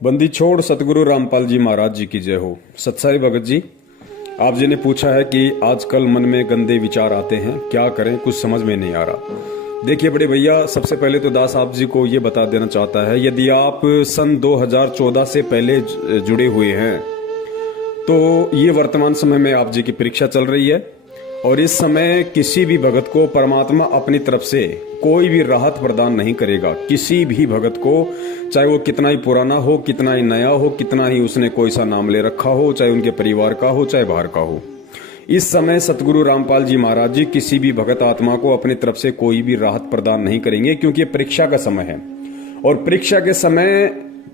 बंदी छोड़ सतगुरु रामपाल जी महाराज जी की जय हो। सत्साई भगत जी, आप जी ने पूछा है कि आजकल मन में गंदे विचार आते हैं, क्या करें, कुछ समझ में नहीं आ रहा। देखिए बड़े भैया, सबसे पहले तो दास आप जी को ये बता देना चाहता है, यदि आप सन 2014 से पहले जुड़े हुए हैं तो ये वर्तमान समय में आप जी की परीक्षा चल रही है और इस समय किसी भी भगत को परमात्मा अपनी तरफ से कोई भी राहत प्रदान नहीं करेगा। किसी भी भगत को, चाहे वो कितना ही पुराना हो, कितना ही नया हो, कितना ही उसने कोई सा नाम ले रखा हो, चाहे उनके परिवार का हो, चाहे बाहर का हो, इस समय सतगुरु रामपाल जी महाराज जी किसी भी भगत आत्मा को अपनी तरफ से कोई भी राहत प्रदान नहीं करेंगे, क्योंकि ये परीक्षा का समय है और परीक्षा के समय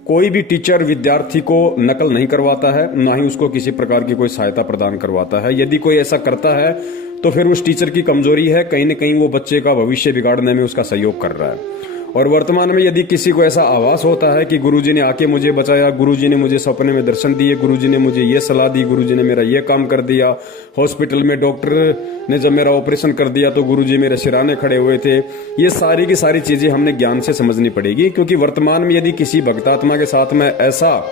कोई भी टीचर विद्यार्थी को नकल नहीं करवाता है, ना ही उसको किसी प्रकार की कोई सहायता प्रदान करवाता है। यदि कोई ऐसा करता है तो फिर उस टीचर की कमजोरी है, कहीं न कहीं वो बच्चे का भविष्य बिगाड़ने में उसका सहयोग कर रहा है। और वर्तमान में यदि किसी को ऐसा आभास होता है कि गुरुजी ने आके मुझे बचाया, गुरुजी ने मुझे सपने में दर्शन दिए, गुरुजी ने मुझे ये सलाह दी, गुरुजी ने मेरा ये काम कर दिया, हॉस्पिटल में डॉक्टर ने जब मेरा ऑपरेशन कर दिया तो गुरुजी मेरे सिराने खड़े हुए थे, ये सारी की सारी चीजें हमने ज्ञान से समझनी पड़ेगी। क्योंकि वर्तमान में यदि किसी भक्तात्मा के साथ में ऐसा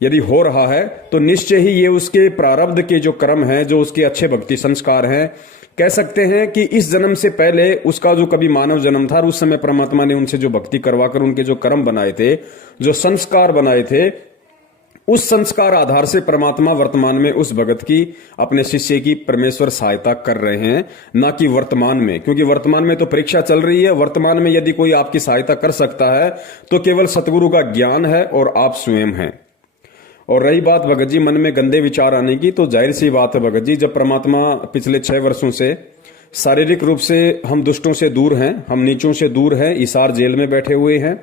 यदि हो रहा है तो निश्चय ही ये उसके प्रारब्ध के जो कर्म हैं, जो उसके अच्छे भक्ति संस्कार हैं, कह सकते हैं कि इस जन्म से पहले उसका जो कभी मानव जन्म था, उस समय परमात्मा ने उनसे जो भक्ति करवाकर उनके जो कर्म बनाए थे, जो संस्कार बनाए थे, उस संस्कार आधार से परमात्मा वर्तमान में उस भगत की, अपने शिष्य की परमेश्वर सहायता कर रहे हैं, ना कि वर्तमान में। क्योंकि वर्तमान में तो परीक्षा चल रही है। वर्तमान में यदि कोई आपकी सहायता कर सकता है तो केवल सतगुरु का ज्ञान है और आप स्वयं हैं। और रही बात भगत जी मन में गंदे विचार आने की, तो जाहिर सी बात है भगत जी, जब परमात्मा पिछले 6 वर्षों से शारीरिक रूप से हम दुष्टों से दूर हैं, हम नीचों से दूर हैं, इसार जेल में बैठे हुए हैं,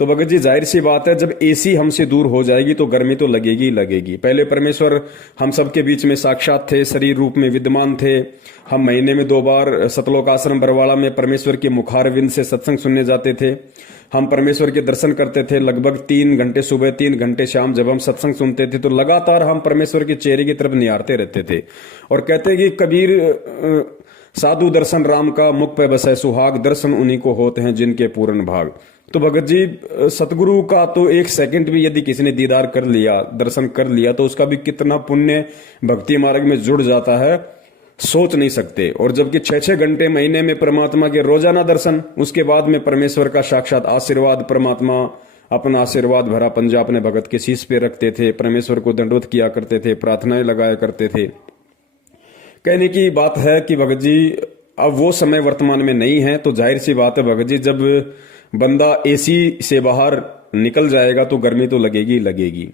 तो भगत जी जाहिर सी बात है जब एसी हमसे दूर हो जाएगी तो गर्मी तो लगेगी ही लगेगी। पहले परमेश्वर हम सबके बीच में साक्षात थे, शरीर रूप में विद्यमान थे। हम महीने में 2 बार सतलोक आश्रम बरवाला में परमेश्वर के मुखारविंद से सत्संग सुनने जाते थे। हम परमेश्वर के दर्शन करते थे लगभग 3 घंटे सुबह, 3 घंटे शाम। जब हम सत्संग सुनते थे तो लगातार हम परमेश्वर के चेहरे की तरफ निहारते रहते थे और कहते कि कबीर साधु दर्शन राम का, मुख पे बसे सुहाग, दर्शन उन्हीं को होते हैं जिनके पूर्ण भाग। तो भगत जी सतगुरु का तो 1 सेकंड भी यदि किसी ने दीदार कर लिया, दर्शन कर लिया, तो उसका भी कितना पुण्य भक्ति मार्ग में जुड़ जाता है, सोच नहीं सकते। और जबकि 6-6 घंटे महीने में परमात्मा के रोजाना दर्शन, उसके बाद में परमेश्वर का साक्षात आशीर्वाद, परमात्मा अपना आशीर्वाद भरा पंजा अपने भगत के शीश पे रखते थे, परमेश्वर को दंडवत किया करते थे, प्रार्थनाएं लगाया करते थे। कहने की बात है कि भगत जी अब वो समय वर्तमान में नहीं है। तो जाहिर सी बात है भगत जी, जब बंदा एसी से बाहर निकल जाएगा तो गर्मी तो लगेगी लगेगी।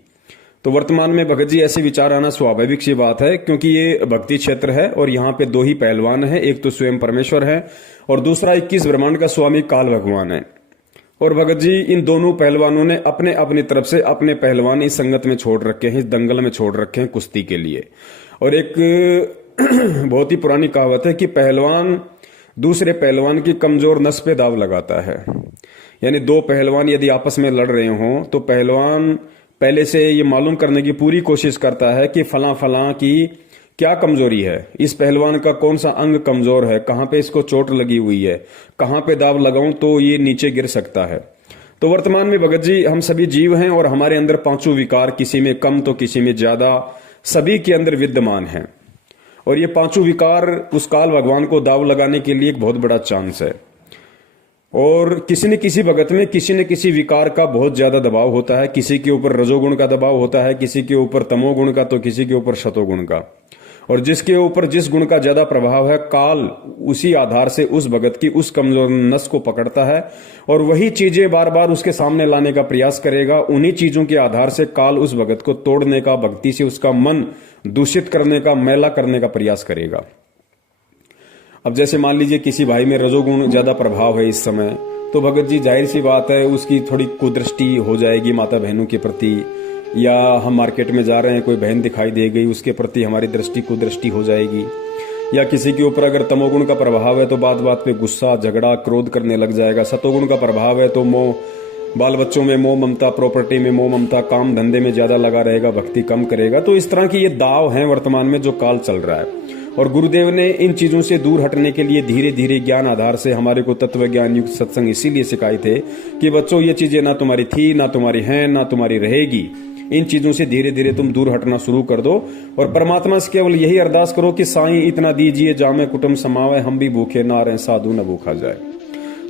तो वर्तमान में भगत जी ऐसे विचार आना स्वाभाविक सी बात है, क्योंकि ये भक्ति क्षेत्र है और यहाँ पे 2 ही पहलवान हैं, एक तो स्वयं परमेश्वर है और दूसरा 21 ब्रह्मांड का स्वामी काल भगवान है। और भगत जी इन दोनों पहलवानों ने अपने अपनी तरफ से अपने पहलवान इस संगत में छोड़ रखे हैं, इस दंगल में छोड़ रखे हैं कुश्ती के लिए। और एक बहुत ही पुरानी कहावत है कि पहलवान दूसरे पहलवान की कमजोर नस पे दाव लगाता है। यानी 2 पहलवान यदि आपस में लड़ रहे हों तो पहलवान पहले से ये मालूम करने की पूरी कोशिश करता है कि फलां फलां की क्या कमजोरी है, इस पहलवान का कौन सा अंग कमजोर है, कहां पे इसको चोट लगी हुई है, कहां पे दाव लगाऊं तो ये नीचे गिर सकता है। तो वर्तमान में भगत जी हम सभी जीव हैं और हमारे अंदर 5 विकार, किसी में कम तो किसी में ज्यादा, सभी के अंदर विद्यमान हैं। और ये 5 विकार उस काल भगवान को दाव लगाने के लिए एक बहुत बड़ा चांस है। और किसी न किसी भगत में किसी न किसी विकार का बहुत ज्यादा दबाव होता है। किसी के ऊपर रजोगुण का दबाव होता है, किसी के ऊपर तमोगुण का, तो किसी के ऊपर शतोगुण का। और जिसके ऊपर जिस गुण का ज्यादा प्रभाव है, काल उसी आधार से उस भगत की उस कमजोर नस को पकड़ता है और वही चीजें बार बार उसके सामने लाने का प्रयास करेगा। उन्हीं चीजों के आधार से काल उस भगत को तोड़ने का, भक्ति से उसका मन दूषित करने का, मैला करने का प्रयास करेगा। अब जैसे मान लीजिए किसी भाई में रजोगुण ज्यादा प्रभाव है इस समय, तो भगत जी जाहिर सी बात है उसकी थोड़ी कुदृष्टि हो जाएगी माता बहनों के प्रति, या हम मार्केट में जा रहे हैं कोई बहन दिखाई दे गई उसके प्रति हमारी दृष्टि कुदृष्टि हो जाएगी। या किसी के ऊपर अगर तमोगुण का प्रभाव है तो बात बात पे गुस्सा, झगड़ा, क्रोध करने लग जाएगा। सतोगुण का प्रभाव है तो मोह, बाल बच्चों में मोह ममता, प्रॉपर्टी में मोह ममता, काम धंधे में ज्यादा लगा रहेगा, भक्ति कम करेगा। तो इस तरह की ये दाव है वर्तमान में जो काल चल रहा है। और गुरुदेव ने इन चीजों से दूर हटने के लिए धीरे धीरे ज्ञान आधार से हमारे को तत्व ज्ञान युक्त सत्संग इसीलिए सिखाए थे कि बच्चों ये चीजें ना तुम्हारी थी, ना तुम्हारी हैं, ना तुम्हारी रहेगी। इन चीजों से धीरे धीरे तुम दूर हटना शुरू कर दो और परमात्मा से केवल यही अरदास करो कि साईं इतना दीजिए जामे कुटुंब समावे, हम भी भूखे ना रहे साधु न भूखा जाए।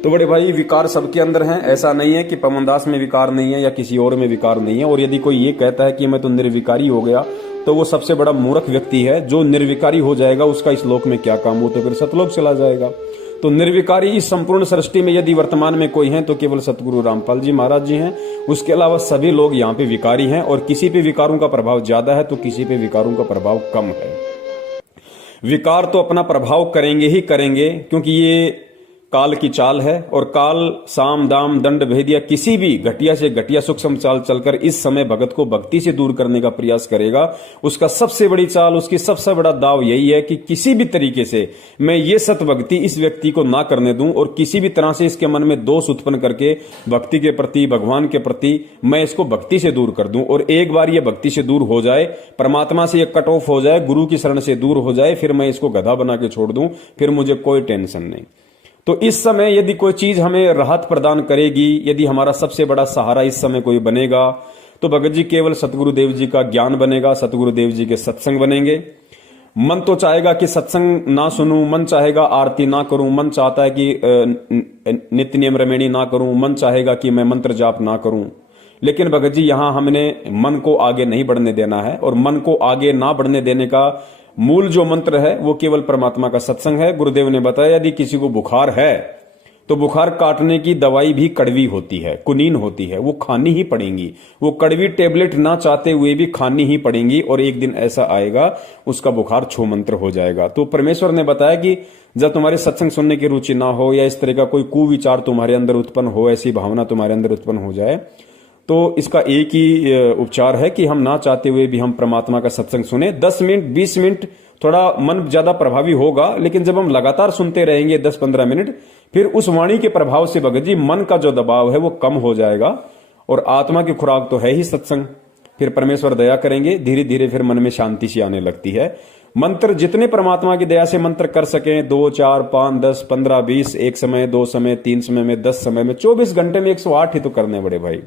तो बड़े भाई विकार सबके अंदर हैं, ऐसा नहीं है कि पवनदास में विकार नहीं है या किसी और में विकार नहीं है। और यदि कोई ये कहता है कि मैं तो निर्विकारी हो गया तो वो सबसे बड़ा मूर्ख व्यक्ति है। जो निर्विकारी हो जाएगा उसका इस लोक में क्या काम, वो तो फिर सतलोक चला जाएगा। तो निर्विकारी इस संपूर्ण सृष्टि में यदि वर्तमान में कोई है तो केवल सतगुरु रामपाल जी महाराज जी हैं। उसके अलावा सभी लोग यहाँ पे विकारी हैं और किसी पे विकारों का प्रभाव ज्यादा है तो किसी पे विकारों का प्रभाव कम है। विकार तो अपना प्रभाव करेंगे ही करेंगे, क्योंकि ये काल की चाल है और काल साम दाम दंड भेदिया किसी भी घटिया से घटिया सूक्ष्म चाल चलकर इस समय भगत को भक्ति से दूर करने का प्रयास करेगा। उसका सबसे बड़ी चाल, उसकी सबसे बड़ा दाव यही है कि किसी भी तरीके से मैं ये सत भक्ति इस व्यक्ति को ना करने दूं और किसी भी तरह से इसके मन में दोष उत्पन्न करके भक्ति के प्रति, भगवान के प्रति मैं इसको भक्ति से दूर कर दूं। और एक बार ये भक्ति से दूर हो जाए, परमात्मा से ये कट ऑफ हो जाए, गुरु की शरण से दूर हो जाए, फिर मैं इसको गधा बना के छोड़ दूं, फिर मुझे कोई टेंशन नहीं। तो इस समय यदि कोई चीज हमें राहत प्रदान करेगी, यदि हमारा सबसे बड़ा सहारा इस समय कोई बनेगा तो भगत जी केवल सतगुरुदेव जी का ज्ञान बनेगा, सतगुरुदेव जी के सत्संग बनेंगे। मन तो चाहेगा कि सत्संग ना सुनूं, मन चाहेगा आरती ना करूं, मन चाहता है कि नित्य नियम रमेणी ना करूं, मन चाहेगा कि मैं मंत्र जाप ना करूं। लेकिन भगत जी यहां हमने मन को आगे नहीं बढ़ने देना है और मन को आगे ना बढ़ने देने का मूल जो मंत्र है वो केवल परमात्मा का सत्संग है। गुरुदेव ने बताया यदि किसी को बुखार है तो बुखार काटने की दवाई भी कड़वी होती है, कुनीन होती है, वो खानी ही पड़ेंगी। वो कड़वी टेबलेट ना चाहते हुए भी खानी ही पड़ेंगी और एक दिन ऐसा आएगा उसका बुखार छू मंत्र हो जाएगा। तो परमेश्वर ने बताया कि जब तुम्हारे सत्संग सुनने की रुचि ना हो या इस तरह का कोई कुविचार तुम्हारे अंदर उत्पन्न हो, ऐसी भावना तुम्हारे अंदर उत्पन्न हो जाए, तो इसका एक ही उपचार है कि हम ना चाहते हुए भी हम परमात्मा का सत्संग सुने। 10 मिनट 20 मिनट थोड़ा मन ज्यादा प्रभावी होगा, लेकिन जब हम लगातार सुनते रहेंगे 10-15 मिनट, फिर उस वाणी के प्रभाव से भगत जी मन का जो दबाव है वो कम हो जाएगा और आत्मा की खुराक तो है ही सत्संग। फिर परमेश्वर दया करेंगे, धीरे धीरे फिर मन में शांति सी आने लगती है। मंत्र जितने परमात्मा की दया से मंत्र कर सकें, 2, 4, 5, 10, 15, 20, एक समय, 2 समय, 3 समय में, 10 समय में, 24 घंटे में 108 ही तो करने बड़े भाई।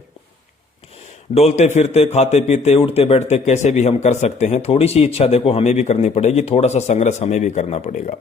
डोलते फिरते, खाते पीते, उठते बैठते कैसे भी हम कर सकते हैं। थोड़ी सी इच्छा देखो हमें भी करनी पड़ेगी, थोड़ा सा संघर्ष हमें भी करना पड़ेगा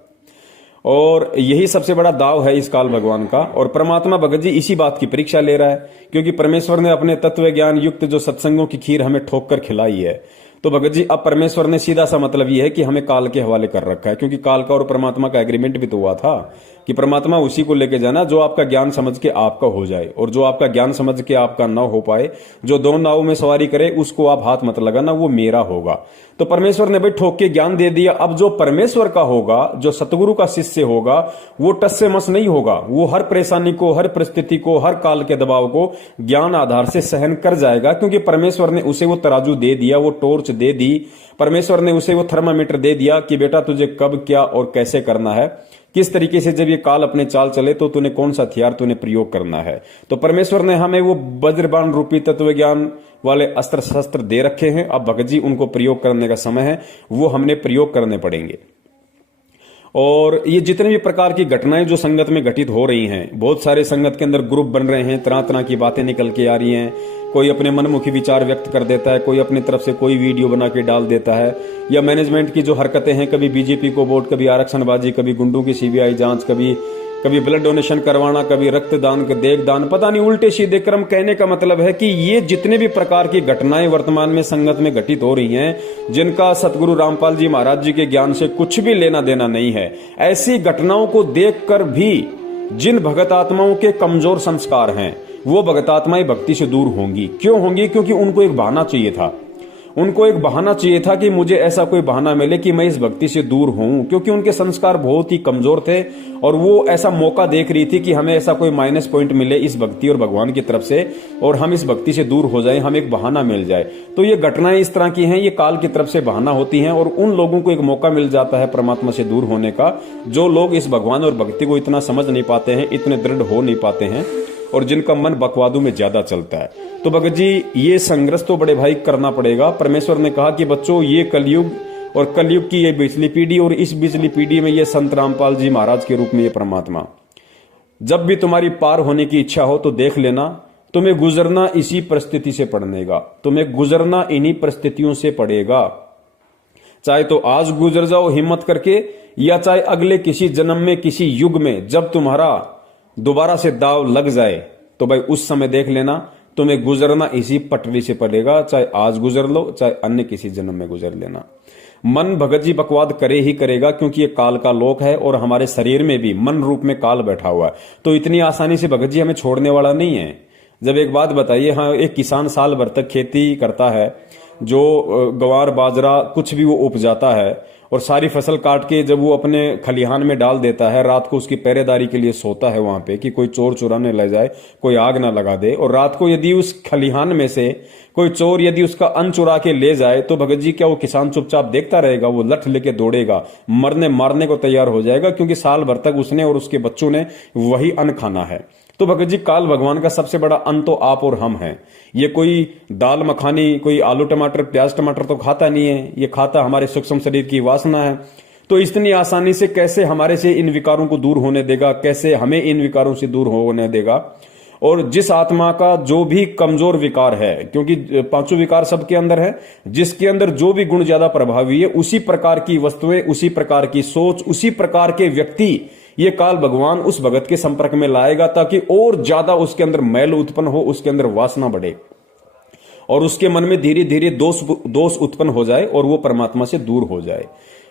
और यही सबसे बड़ा दाव है इस काल भगवान का। और परमात्मा भगत जी इसी बात की परीक्षा ले रहा है, क्योंकि परमेश्वर ने अपने तत्व ज्ञान युक्त जो सत्संगों की खीर हमें ठोक कर खिलाई है। तो भगत जी अब परमेश्वर ने सीधा सा मतलब यह है कि हमें काल के हवाले कर रखा है, क्योंकि काल का और परमात्मा का एग्रीमेंट भी तो हुआ था कि परमात्मा उसी को लेके जाना जो आपका ज्ञान समझ के आपका हो जाए, और जो आपका ज्ञान समझ के आपका ना हो पाए, जो दोनों नावों में सवारी करे, उसको आप हाथ मत लगाना, वो मेरा होगा। तो परमेश्वर ने भाई ठोक के ज्ञान दे दिया। अब जो परमेश्वर का होगा, जो सतगुरु का शिष्य होगा, वो टस से मस नहीं होगा। वो हर परेशानी को, हर परिस्थिति को, हर काल के दबाव को ज्ञान आधार से सहन कर जाएगा, क्योंकि परमेश्वर ने उसे वो तराजू दे दिया, वो टॉर्च दे दी, परमेश्वर ने उसे वो थर्मामीटर दे दिया कि बेटा तुझे कब क्या और कैसे करना है, किस तरीके से जब ये काल अपने चाल चले तो तूने कौन सा हथियार तूने प्रयोग करना है। तो परमेश्वर ने हमें वो वज्रबाण रूपी तत्व ज्ञान वाले अस्त्र शस्त्र दे रखे हैं। अब भगत जी उनको प्रयोग करने का समय है, वो हमने प्रयोग करने पड़ेंगे। और ये जितने भी प्रकार की घटनाएं जो संगत में घटित हो रही हैं, बहुत सारे संगत के अंदर ग्रुप बन रहे हैं, तरह तरह की बातें निकल के आ रही हैं। कोई अपने मनमुखी विचार व्यक्त कर देता है, कोई अपनी तरफ से कोई वीडियो बना के डाल देता है, या मैनेजमेंट की जो हरकतें हैं, कभी बीजेपी को वोट, कभी आरक्षणबाजी, कभी गुंडों की सीबीआई जांच, कभी ब्लड डोनेशन करवाना, कभी रक्तदान, देहदान, पता नहीं उल्टे सीधे क्रम। कहने का मतलब है कि ये जितने भी प्रकार की घटनाएं वर्तमान में संगत में घटित हो रही हैं, जिनका सतगुरु रामपाल जी महाराज जी के ज्ञान से कुछ भी लेना देना नहीं है, ऐसी घटनाओं को देखकर भी जिन भगत आत्माओं के कमजोर संस्कार हैं, वो भगत आत्माएं भक्ति से दूर होंगी। क्यों होंगी? क्योंकि उनको एक बहाना चाहिए था। उनको एक बहाना चाहिए था कि मुझे ऐसा कोई बहाना मिले कि मैं इस भक्ति से दूर हूं, क्योंकि उनके संस्कार बहुत ही कमजोर थे और वो ऐसा मौका देख रही थी कि हमें ऐसा कोई माइनस पॉइंट मिले इस भक्ति और भगवान की तरफ से और हम इस भक्ति से दूर हो जाएं, हम एक बहाना मिल जाए। तो ये घटनाएं इस तरह की हैं, ये काल की तरफ से बहाना होती हैं और उन लोगों को एक मौका मिल जाता है परमात्मा से दूर होने का, जो लोग इस भगवान और भक्ति को इतना समझ नहीं पाते हैं, इतने दृढ़ हो नहीं पाते हैं और जिनका मन बकवादों में ज्यादा चलता है। तो भगत जी ये संघर्ष तो बड़े भाई करना पड़ेगा। परमेश्वर ने कहा कि बच्चों ये कलयुग और कलयुग की ये बिजली पीढ़ी, और इस बिजली पीढ़ी में ये संत रामपाल जी महाराज के रूप में ये परमात्मा। जब भी तुम्हारी पार होने की इच्छा हो तो देख लेना, तुम्हें गुजरना इसी परिस्थिति से पड़नेगा, तुम्हें गुजरना इन्हीं परिस्थितियों से पड़ेगा। चाहे तो आज गुजर जाओ हिम्मत करके, या चाहे अगले किसी जन्म में किसी युग में जब तुम्हारा दोबारा से दाव लग जाए तो भाई उस समय देख लेना तुम्हें गुजरना इसी पटरी से पड़ेगा। चाहे आज गुजर लो, चाहे अन्य किसी जन्म में गुजर लेना। मन भगत जी बकवाद करे ही करेगा, क्योंकि ये काल का लोक है और हमारे शरीर में भी मन रूप में काल बैठा हुआ है, तो इतनी आसानी से भगत जी हमें छोड़ने वाला नहीं है। जब एक बात बताइए, हाँ, एक किसान साल भर तक खेती करता है, जो गवार बाजरा कुछ भी वो उपजाता है, और सारी फसल काट के जब वो अपने खलिहान में डाल देता है, रात को उसकी पहरेदारी के लिए सोता है वहां पे कि कोई चोर चुराने ले जाए, कोई आग ना लगा दे। और रात को यदि उस खलिहान में से कोई चोर यदि उसका अन्न चुरा के ले जाए तो भगत जी क्या वो किसान चुपचाप देखता रहेगा? वो लठ लेके दौड़ेगा, मरने मारने को तैयार हो जाएगा, क्योंकि साल भर तक उसने और उसके बच्चों ने वही अन्न खाना है। तो भगत जी काल भगवान का सबसे बड़ा अन्न तो आप और हम हैं। ये कोई दाल मखानी, कोई आलू टमाटर प्याज टमाटर तो खाता नहीं है, ये खाता हमारे सूक्ष्म शरीर की वासना है। तो इतनी आसानी से कैसे हमारे से इन विकारों को दूर होने देगा, कैसे हमें इन विकारों से दूर होने देगा? और जिस आत्मा का जो भी कमजोर विकार है, क्योंकि पांचों विकार सबके अंदर है, जिसके अंदर जो भी गुण ज्यादा प्रभावी है, उसी प्रकार की वस्तुएं, उसी प्रकार की सोच, उसी प्रकार के व्यक्ति ये काल भगवान उस भगत के संपर्क में लाएगा, ताकि और ज्यादा उसके अंदर मैल उत्पन्न हो, उसके अंदर वासना बढ़े और उसके मन में धीरे धीरे दोष उत्पन्न हो जाए और वो परमात्मा से दूर हो जाए।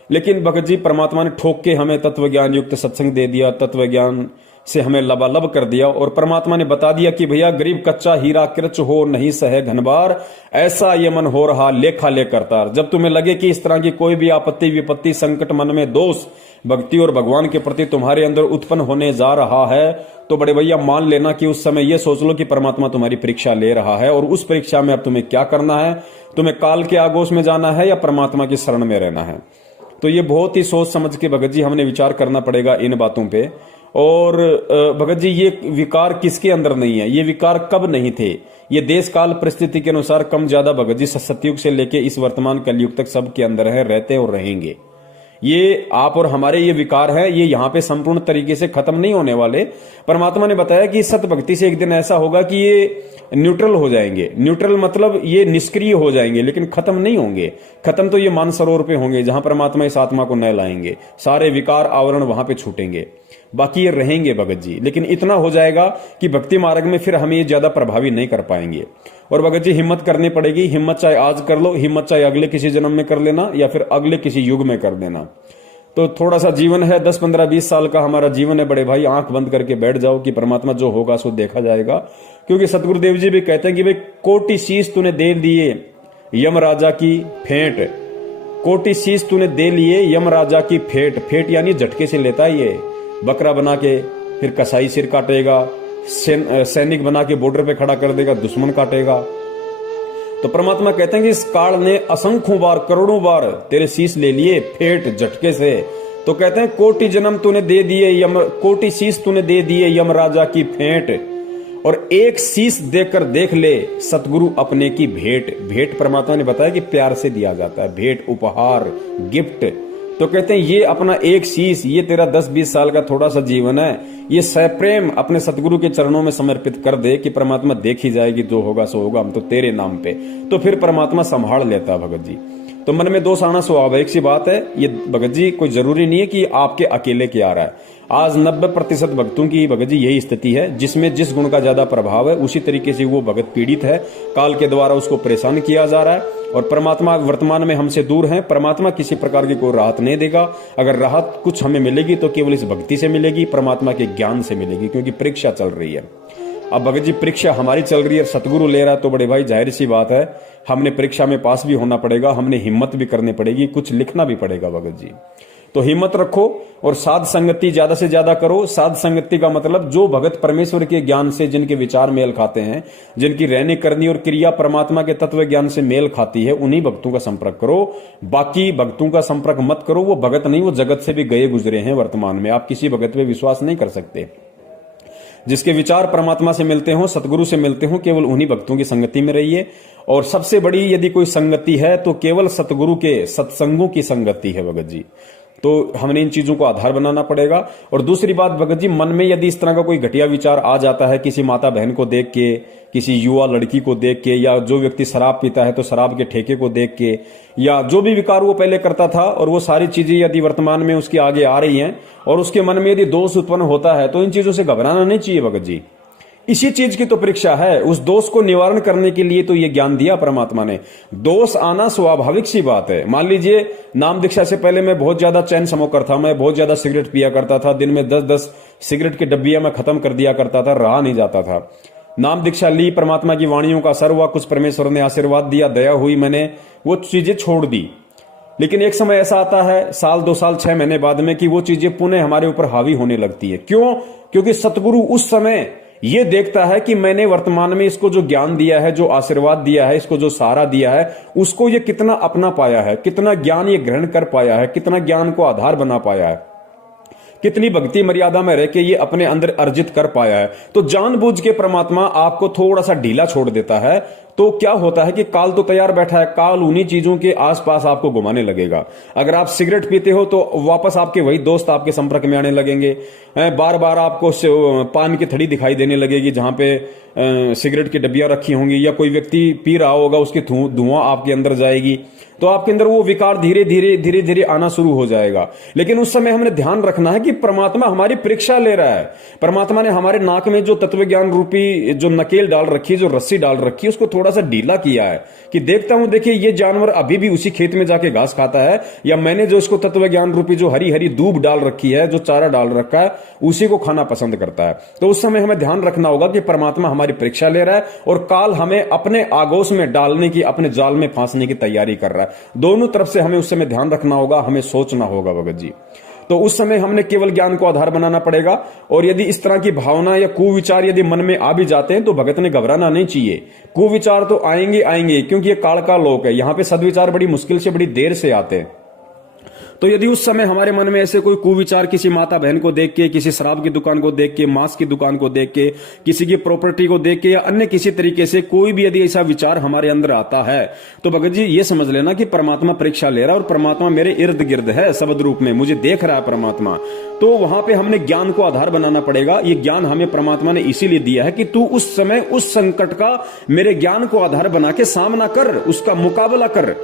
लेकिन भगत जी परमात्मा ने ठोक के हमें तत्व ज्ञान युक्त सत्संग दे दिया, तत्व ज्ञान से हमें लबालब कर दिया, और परमात्मा ने बता दिया कि भैया गरीब कच्चा हीरा कृच हो नहीं सहे घनबार, ऐसा ये मन हो रहा लेखा ले करतार। जब तुम्हें लगे कि इस तरह की कोई भी आपत्ति विपत्ति संकट मन में दोष भक्ति और भगवान के प्रति तुम्हारे अंदर उत्पन्न होने जा रहा है, तो बड़े भैया मान लेना कि उस समय यह सोच लो कि परमात्मा तुम्हारी परीक्षा ले रहा है, और उस परीक्षा में अब तुम्हें क्या करना है? तुम्हें काल के आगोश में जाना है या परमात्मा की शरण में रहना है? तो ये बहुत ही सोच समझ के भगत जी हमने विचार करना पड़ेगा इन बातों पे। और भगत जी ये विकार किसके अंदर नहीं है? ये विकार कब नहीं थे? ये देश काल परिस्थिति के अनुसार कम ज्यादा भगत जी सतयुग से लेके इस वर्तमान कलयुग तक सबके अंदर है, रहते और रहेंगे। ये आप और हमारे ये विकार है, ये यहाँ पे संपूर्ण तरीके से खत्म नहीं होने वाले। परमात्मा ने बताया कि सत भक्ति से एक दिन ऐसा होगा कि ये न्यूट्रल हो जाएंगे। न्यूट्रल मतलब ये निष्क्रिय हो जाएंगे, लेकिन खत्म नहीं होंगे। खत्म तो ये मानसरोवर पे होंगे, जहां परमात्मा इस आत्मा को न लाएंगे। सारे विकार आवरण वहां पे छूटेंगे, बाकी ये रहेंगे भगत जी। लेकिन इतना हो जाएगा कि भक्ति मार्ग में फिर हम ये ज्यादा प्रभावी नहीं कर पाएंगे। और भगत जी हिम्मत करनी पड़ेगी। हिम्मत चाहे आज कर लो, हिम्मत चाहे अगले किसी जन्म में कर लेना, या फिर अगले किसी युग में कर देना। तो थोड़ा सा जीवन है, 10 15 20 साल का हमारा जीवन है बड़े भाई। आंख बंद करके बैठ जाओ कि परमात्मा जो होगा सो देखा जाएगा। क्योंकि सतगुरुदेव जी भी कहते हैं कि भाई कोटि शीश तूने दे दिए यम राजा की फेंट, कोटि शीश तूने दे लिए यम राजा की फेंट। फेंट यानी झटके से लेता है ये, बकरा बना के फिर कसाई सिर काटेगा, सैनिक बना के बॉर्डर पे खड़ा कर देगा, दुश्मन काटेगा। तो परमात्मा कहते हैं कि इस काल ने असंख्यों बार करोड़ों बार तेरे शीश ले लिए फेंट झटके से। तो कहते हैं कोटि जन्म तूने दे दिए यम, कोटि शीश तूने दे दिए यम राजा की फेंट, और एक शीश देकर देख ले सतगुरु अपने की भेंट। भेंट परमात्मा ने बताया कि प्यार से दिया जाता है, भेंट उपहार गिफ्ट। तो कहते हैं ये अपना एक शीश, ये तेरा 10-20 साल का थोड़ा सा जीवन है, ये सप्रेम अपने सतगुरु के चरणों में समर्पित कर दे कि परमात्मा देख ही जाएगी, जो होगा सो होगा, हम तो तेरे नाम पे। तो फिर परमात्मा संभाल लेता है भगत जी। तो मन में दोष आना स्वाभाविक सी बात है। ये भगत जी कोई जरूरी नहीं है कि आपके अकेले के आ रहा है। आज 90% भक्तों की भगत जी यही स्थिति है, जिसमें जिस गुण का ज्यादा प्रभाव है उसी तरीके से वो भगत पीड़ित है, काल के द्वारा उसको परेशान किया जा रहा है। और परमात्मा वर्तमान में हमसे दूर है। परमात्मा किसी प्रकार की कोई राहत नहीं देगा। अगर राहत कुछ हमें मिलेगी तो केवल इस भक्ति से मिलेगी, परमात्मा के ज्ञान से मिलेगी, क्योंकि परीक्षा चल रही है। अब भगत जी परीक्षा हमारी चल रही है, सतगुरु ले रहा है, तो बड़े भाई जाहिर सी बात है हमने परीक्षा में पास भी होना पड़ेगा, हमने हिम्मत भी करनी पड़ेगी, कुछ लिखना भी पड़ेगा भगत जी। तो हिम्मत रखो और साध संगति ज्यादा से ज्यादा करो। साध संगति का मतलब जो भगत परमेश्वर के ज्ञान से जिनके विचार मेल खाते हैं, जिनकी रहनी करनी और क्रिया परमात्मा के तत्व ज्ञान से मेल खाती है, उन्हीं भक्तों का संपर्क करो। बाकी भक्तों का संपर्क मत करो। वो भगत नहीं, वो जगत से भी गए गुजरे हैं। वर्तमान में आप किसी भगत पे विश्वास नहीं कर सकते। जिसके विचार परमात्मा से मिलते हो, सतगुरु से मिलते हो, केवल उन्हीं भक्तों की संगति में रहिए। और सबसे बड़ी यदि कोई संगति है तो केवल सतगुरु के सत्संगों की संगति है भगत जी। तो हमने इन चीजों को आधार बनाना पड़ेगा। और दूसरी बात भगत जी, मन में यदि इस तरह का कोई घटिया विचार आ जाता है किसी माता बहन को देख के, किसी युवा लड़की को देख के, या जो व्यक्ति शराब पीता है तो शराब के ठेके को देख के, या जो भी विकार वो पहले करता था और वो सारी चीजें यदि वर्तमान में उसके आगे आ रही हैं और उसके मन में यदि दोष उत्पन्न होता है, तो इन चीजों से घबराना नहीं चाहिए भगत जी। इसी चीज की तो परीक्षा है। उस दोष को निवारण करने के लिए तो ये ज्ञान दिया परमात्मा ने। दोष आना स्वाभाविक सी बात है। मान लीजिए नाम दीक्षा से पहले मैं बहुत ज्यादा चैन स्मोकर था, मैं बहुत ज्यादा सिगरेट पिया करता था, दिन में 10-10 सिगरेट की डब्बियां मैं खत्म कर दिया करता था, रहा नहीं जाता था। नाम दीक्षा ली, परमात्मा की वाणियों का असर हुआ, कुछ परमेश्वर ने आशीर्वाद दिया, दया हुई, मैंने वो चीजें छोड़ दी। लेकिन एक समय ऐसा आता है, साल 2 साल 6 महीने बाद में, कि वो चीजें पुनः हमारे ऊपर हावी होने लगती है। क्यों? क्योंकि सतगुरु उस समय ये देखता है कि मैंने वर्तमान में इसको जो ज्ञान दिया है, जो आशीर्वाद दिया है, इसको जो सहारा दिया है, उसको ये कितना अपना पाया है, कितना ज्ञान ये ग्रहण कर पाया है, कितना ज्ञान को आधार बना पाया है, कितनी भक्ति मर्यादा में रह के ये अपने अंदर अर्जित कर पाया है। तो जानबूझ के परमात्मा आपको थोड़ा सा ढीला छोड़ देता है। तो क्या होता है कि काल तो तैयार बैठा है, काल उन्हीं चीजों के आसपास आपको घुमाने लगेगा। अगर आप सिगरेट पीते हो तो वापस आपके वही दोस्त आपके संपर्क में आने लगेंगे। बार बार आपको पान की थड़ी दिखाई देने लगेगी जहां पे सिगरेट की डब्बियां रखी होंगी, या कोई व्यक्ति पी रहा होगा उसकी धुआं आपके अंदर जाएगी, तो आपके अंदर वो विकार धीरे धीरे आना शुरू हो जाएगा। लेकिन उस समय हमने ध्यान रखना है कि परमात्मा हमारी परीक्षा ले रहा है। परमात्मा ने हमारे नाक में जो तत्व ज्ञान रूपी जो नकेल डाल रखी है, जो रस्सी डाल रखी है, उसको थोड़ा सा ढीला किया है कि देखता हूं, देखिए ये जानवर अभी भी उसी खेत में जाके घास खाता है, या मैंने जो इसको तत्व ज्ञान रूपी जो हरी हरी दूब डाल रखी है, जो चारा डाल रखा है, उसी को खाना पसंद करता है। तो उस समय हमें ध्यान रखना होगा कि परमात्मा हमारी परीक्षा ले रहा है और काल हमें अपने आगोश में डालने की, अपने जाल में फांसने की तैयारी कर रहा है। दोनों तरफ से हमें उस समय ध्यान रखना होगा, हमें सोचना होगा भगत जी। तो उस समय हमने केवल ज्ञान को आधार बनाना पड़ेगा। और यदि इस तरह की भावना या कुविचार यदि मन में आ भी जाते हैं तो भगत ने घबराना नहीं चाहिए। कुविचार तो आएंगे, क्योंकि ये काल का लोक है। यहां पे सदविचार बड़ी मुश्किल से, बड़ी देर से आते हैं। तो यदि उस समय हमारे मन में ऐसे कोई कुविचार, किसी माता बहन को देख के, किसी शराब की दुकान को देख के, मांस की दुकान को देख के, किसी की प्रॉपर्टी को देख के, या अन्य किसी तरीके से कोई भी यदि ऐसा विचार हमारे अंदर आता है, तो भगत जी ये समझ लेना कि परमात्मा परीक्षा ले रहा है और परमात्मा मेरे इर्द गिर्द है, शब्द रूप में मुझे देख रहा है परमात्मा। तो वहां पे हमने ज्ञान को आधार बनाना पड़ेगा। ये ज्ञान हमें परमात्मा ने इसीलिए दिया है कि तू उस समय उस संकट का मेरे ज्ञान को आधार बना के सामना कर, उसका मुकाबला कर।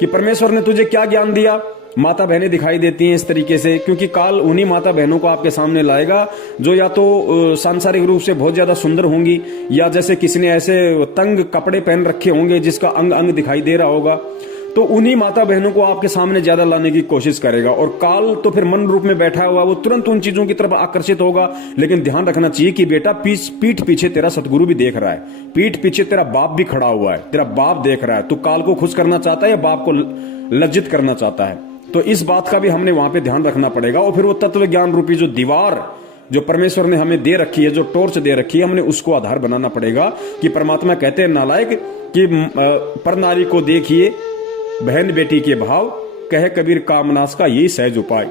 कि परमेश्वर ने तुझे क्या ज्ञान दिया? माता बहनें दिखाई देती हैं इस तरीके से, क्योंकि काल उन्हीं माता बहनों को आपके सामने लाएगा जो या तो सांसारिक रूप से बहुत ज्यादा सुंदर होंगी, या जैसे किसी ने ऐसे तंग कपड़े पहन रखे होंगे जिसका अंग अंग दिखाई दे रहा होगा। तो उन्हीं माता बहनों को आपके सामने ज्यादा लाने की कोशिश करेगा। और काल तो फिर मन रूप में बैठा हुआ, वो तुरंत उन चीजों की तरफ आकर्षित होगा। लेकिन ध्यान रखना चाहिए कि बेटा पीठ पीछे तेरा सतगुरु भी देख रहा है, पीठ पीछे तेरा बाप भी खड़ा हुआ है, तेरा बाप देख रहा है। तू काल को खुश करना चाहता है या बाप को लज्जित करना चाहता है? तो इस बात का भी हमने वहां पे ध्यान रखना पड़ेगा। और फिर वो तत्व ज्ञान रूपी जो दीवार जो परमेश्वर ने हमें दे रखी है, जो टॉर्च दे रखी है, हमने उसको आधार बनाना पड़ेगा। कि परमात्मा कहते हैं नालायक कि पर नारी को देखिए बहन बेटी के भाव, कहे कबीर कामनास का यही सहज उपाय।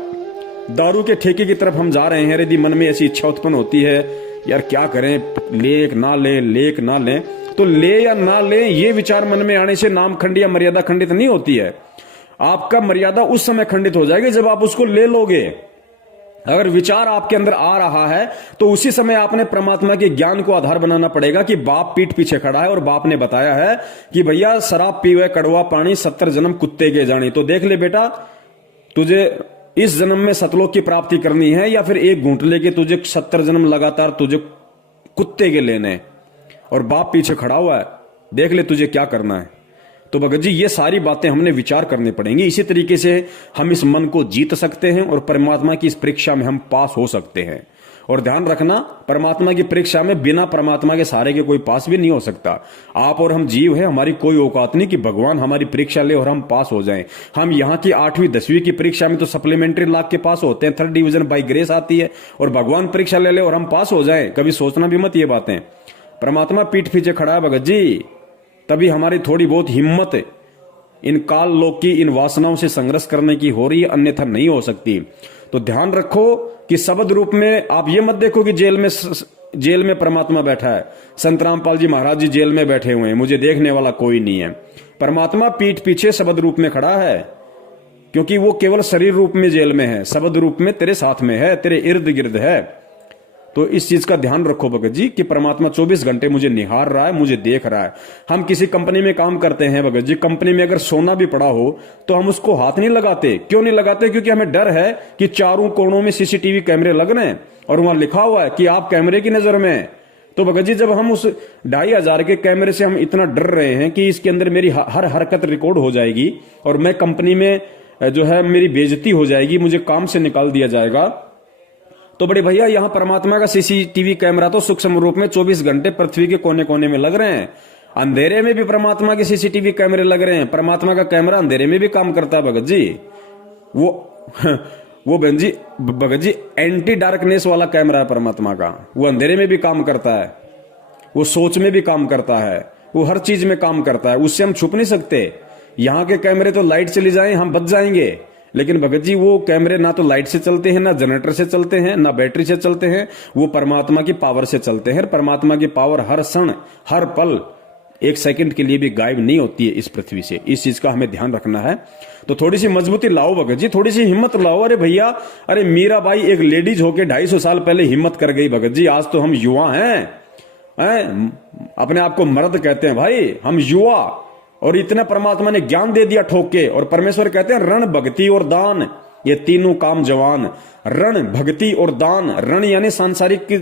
दारू के ठेके की तरफ हम जा रहे हैं, यदि मन में ऐसी इच्छा उत्पन्न होती है, यार क्या करें, लेक ना लें, तो ले या ना ले, ये विचार मन में आने से नाम खंड या मर्यादा खंडित नहीं होती है। आपका मर्यादा उस समय खंडित हो जाएगी जब आप उसको ले लोगे। अगर विचार आपके अंदर आ रहा है तो उसी समय आपने परमात्मा के ज्ञान को आधार बनाना पड़ेगा कि बाप पीठ पीछे खड़ा है और बाप ने बताया है कि भैया शराब पीवे कड़वा पानी 70 जन्म कुत्ते के जानी। तो देख ले बेटा, तुझे इस जन्म में सतलोक की प्राप्ति करनी है या फिर एक घूंट लेके तुझे 70 जन्म लगातार तुझे कुत्ते के लेने, और बाप पीछे खड़ा हुआ है, देख ले तुझे क्या करना है। तो भगत जी ये सारी बातें हमने विचार करनी पड़ेंगी। इसी तरीके से हम इस मन को जीत सकते हैं और परमात्मा की इस परीक्षा में हम पास हो सकते हैं। और ध्यान रखना, परमात्मा की परीक्षा में बिना परमात्मा के सहारे के कोई पास भी नहीं हो सकता। आप और हम जीव है, हमारी कोई औकात नहीं कि भगवान हमारी परीक्षा ले और हम पास हो जाएं। हम यहाँ की 8वीं 10वीं की परीक्षा में तो सप्लीमेंट्री लाख के पास होते हैं, 3rd डिवीजन बाई ग्रेस आती है, और भगवान परीक्षा ले और हम पास हो जाएं। कभी सोचना भी मत ये बातें। परमात्मा पीठ पीछे खड़ा है भगत जी, तभी हमारी थोड़ी बहुत हिम्मत इन काल लोक की इन वासनाओं से संघर्ष करने की हो रही है, अन्यथा नहीं हो सकती। तो ध्यान रखो कि शब्द रूप में आप ये मत देखो कि जेल में जेल में परमात्मा बैठा है, संत रामपाल जी महाराज जी जेल में बैठे हुए हैं, मुझे देखने वाला कोई नहीं है। परमात्मा पीठ पीछे शब्द रूप में खड़ा है, क्योंकि वो केवल शरीर रूप में जेल में है, शब्द रूप में तेरे साथ में है, तेरे इर्द गिर्द है। तो इस चीज का ध्यान रखो भगत जी कि परमात्मा 24 घंटे मुझे निहार रहा है, मुझे देख रहा है। हम किसी कंपनी में काम करते हैं भगत जी, कंपनी में अगर सोना भी पड़ा हो तो हम उसको हाथ नहीं लगाते। क्यों नहीं लगाते? क्योंकि हमें डर है कि चारों कोनों में सीसीटीवी कैमरे लग रहे हैं और वहां लिखा हुआ है कि आप कैमरे की नजर में। तो भगत जी जब हम उस 2500 के कैमरे से हम इतना डर रहे हैं कि इसके अंदर मेरी हर हरकत रिकॉर्ड हो जाएगी और मैं कंपनी में जो है मेरी बेइज्जती हो जाएगी, मुझे काम से निकाल दिया जाएगा, तो बड़े भैया यहां परमात्मा का सीसीटीवी कैमरा तो सूक्ष्म रूप में 24 घंटे पृथ्वी के कोने कोने में लग रहे हैं। अंधेरे में भी परमात्मा के सीसीटीवी कैमरे लग रहे हैं। परमात्मा का कैमरा अंधेरे में भी काम करता है भगत जी। वो भगत जी एंटी डार्कनेस वाला कैमरा है परमात्मा का। वो अंधेरे में भी काम करता है, वो सोच में भी काम करता है, वो हर चीज में काम करता है। उससे हम छुप नहीं सकते। यहां के कैमरे तो लाइट चली जाए हम बच जाएंगे, लेकिन भगत जी वो कैमरे ना तो लाइट से चलते हैं, ना जनरेटर से चलते हैं, ना बैटरी से चलते हैं, वो परमात्मा की पावर से चलते हैं। परमात्मा की पावर हर क्षण हर पल 1 सेकंड के लिए भी गायब नहीं होती है इस पृथ्वी से। इस चीज का हमें ध्यान रखना है। तो थोड़ी सी मजबूती लाओ भगत जी, थोड़ी सी हिम्मत लाओ। अरे भैया, अरे मीराबाई एक लेडीज होके 250 साल पहले हिम्मत कर गई भगत जी। आज तो हम युवा हैं, अपने आप को मर्द कहते हैं भाई, हम युवा, और इतना परमात्मा ने ज्ञान दे दिया ठोक के। और परमेश्वर कहते हैं रण भक्ति और दान, ये तीनों काम जवान। रण, भक्ति और दान। रण यानी सांसारिक की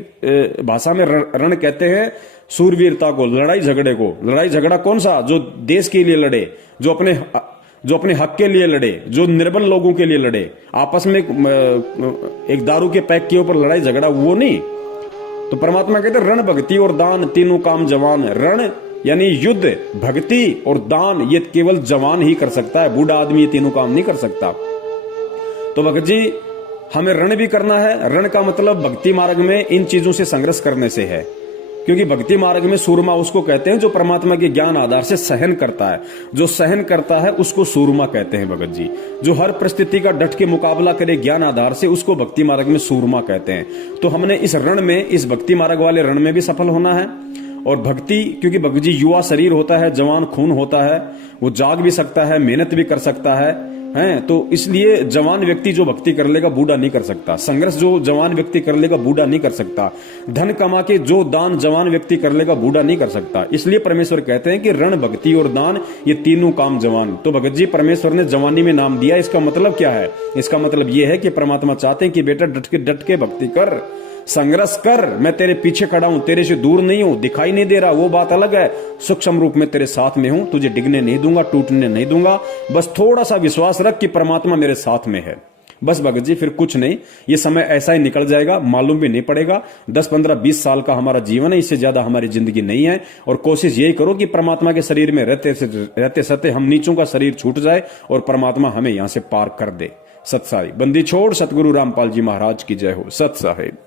भाषा में रण कहते हैं सूरवीरता को, लड़ाई झगड़े को। लड़ाई झगड़ा कौन सा? जो देश के लिए लड़े, जो अपने हक के लिए लड़े, जो निर्बल लोगों के लिए लड़े। आपस में एक दारू के पैक के ऊपर लड़ाई झगड़ा, वो नहीं। तो परमात्मा कहते हैं रण, भक्ति और दान, तीनों काम जवान। रण यानी युद्ध, भक्ति और दान, ये केवल जवान ही कर सकता है, बूढ़ा आदमी ये तीनों काम नहीं कर सकता। तो भगत जी हमें रण भी करना है। रण का मतलब भक्ति मार्ग में इन चीजों से संघर्ष करने से है, क्योंकि भक्ति मार्ग में सूरमा उसको कहते हैं जो परमात्मा के ज्ञान आधार से सहन करता है। जो सहन करता है उसको सूरमा कहते हैं भगत जी। जो हर परिस्थिति का डट के मुकाबला करे ज्ञान आधार से, उसको भक्ति मार्ग में सूरमा कहते हैं। तो हमने इस रण में, इस भक्ति मार्ग वाले रण में भी सफल होना है। और भक्ति, क्योंकि भगत जी युवा शरीर होता है, जवान खून होता है, वो जाग भी सकता है, मेहनत भी कर सकता है, तो इसलिए जवान व्यक्ति जो भक्ति कर लेगा बूढ़ा नहीं कर सकता। संघर्ष जो जवान व्यक्ति कर लेगा बूढ़ा नहीं कर सकता। धन कमा के जो दान जवान व्यक्ति कर लेगा बूढ़ा नहीं कर सकता। इसलिए परमेश्वर कहते हैं कि रण, भक्ति और दान, ये तीनों काम जवान। तो भगत जी परमेश्वर ने जवानी में नाम दिया। इसका मतलब क्या है? इसका मतलब यह है कि परमात्मा चाहते हैं कि बेटा डट के भक्ति कर, संघर्ष कर। मैं तेरे पीछे खड़ा हूं, तेरे से दूर नहीं हूं, दिखाई नहीं दे रहा, वो बात अलग है। सूक्ष्म रूप में तेरे साथ में हूं, तुझे डिगने नहीं दूंगा, टूटने नहीं दूंगा। बस थोड़ा सा विश्वास रख कि परमात्मा मेरे साथ में है। बस भगत जी, फिर कुछ नहीं। ये समय ऐसा ही निकल जाएगा, मालूम भी नहीं पड़ेगा। 10, 15, 20 साल का हमारा जीवन है, इससे ज्यादा हमारी जिंदगी नहीं है। और कोशिश यही करो कि परमात्मा के शरीर में रहते सते हम नीचों का शरीर छूट जाए और परमात्मा हमें यहां से पार कर दे। सत साई बंदी छोड़। सतगुरु रामपाल जी महाराज की जय हो। सत साहिब।